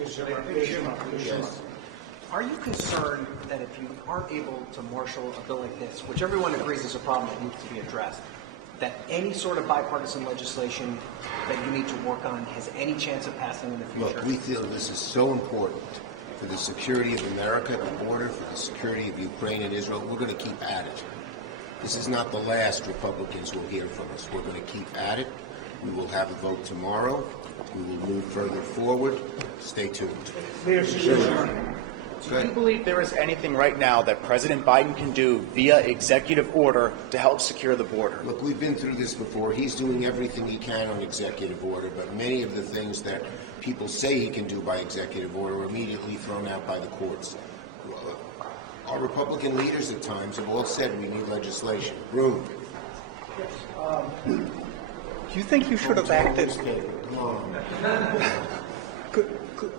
Yes. Are you concerned that if you aren't able to marshal a bill like this, which everyone agrees is a problem that needs to be addressed, that any sort of bipartisan legislation that you need to work on has any chance of passing in the future? Look, we feel this is so important for the security of America at the border, for the security of Ukraine and Israel. We're going to keep at it. This is not the last Republicans will hear from us. We're going to keep at it. We will have a vote tomorrow. We will move further forward. Stay tuned. Do you believe there is anything right now that President Biden can do via executive order to help secure the border? Look, we've been through this before. He's doing everything he can on executive order, but many of the things that people say he can do by executive order are immediately thrown out by the courts. Our Republican leaders at times have all said we need legislation. Room. Do you think you should have acted?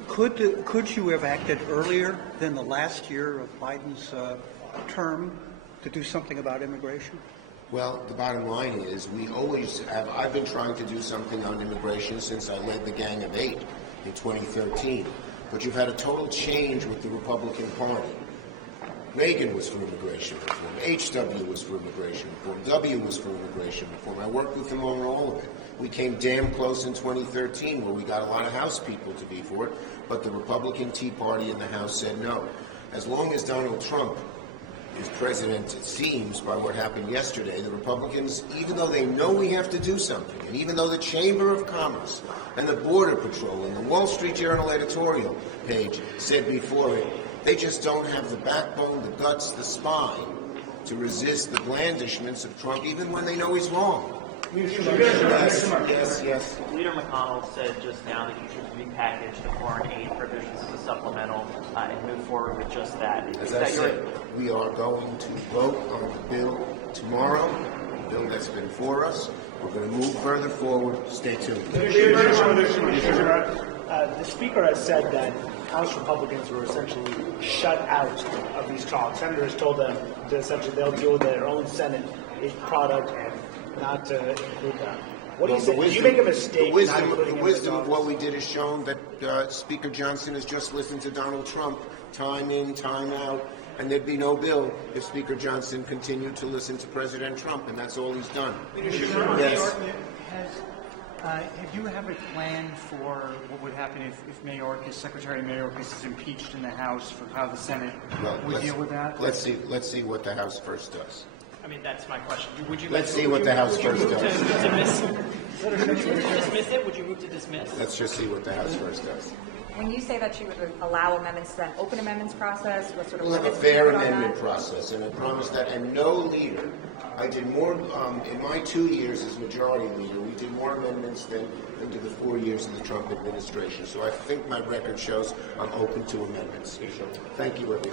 Could you have acted earlier than the last year of Biden's term to do something about immigration? Well, the bottom line is we always have. I've been trying to do something on immigration since I led the Gang of Eight in 2013. But you've had a total change with the Republican Party. Reagan was for immigration reform. H.W. was for immigration reform. W. was for immigration reform. I worked with them on all of it. We came damn close in 2013 where we got a lot of House people to be for it, but the Republican Tea Party in the House said no. As long as Donald Trump is president, it seems, by what happened yesterday, the Republicans, even though they know we have to do something, and even though the Chamber of Commerce and the Border Patrol and the Wall Street Journal editorial page said before it, they just don't have the backbone, the guts, the spine to resist the blandishments of Trump, even when they know he's wrong. Yes. Leader McConnell said just now that you should repackage the foreign aid provisions as a supplemental and move forward with just that. As I said, we are going to vote on the bill tomorrow, the bill that's been for us. We're going to move further forward. Stay tuned. The Speaker has said that House Republicans were essentially shut out of these talks. Senators told them that essentially they'll deal with their own Senate product and not to include them. What do you say? Did you make a mistake? The wisdom of what we did is shown that Speaker Johnson has just listened to Donald Trump time in, time out, and there'd be no bill if Speaker Johnson continued to listen to President Trump, and that's all he's done. Yes. Do you have a plan for what would happen if Secretary Mayorkas is impeached in the House, for how the Senate would deal with that? Let's see what the House first does. I mean, that's my question. Would you? Let's see what the House first does. Dismiss it? Would you move to dismiss? Let's just see what the House first does. When you say that you would allow amendments to an open amendments process, what sort of we'll have a fair amendment process, and I promise that. And no leader, I did more in my 2 years as Majority Leader. We did more amendments than into the 4 years of the Trump administration. So I think my record shows I'm open to amendments. Thank you, everybody.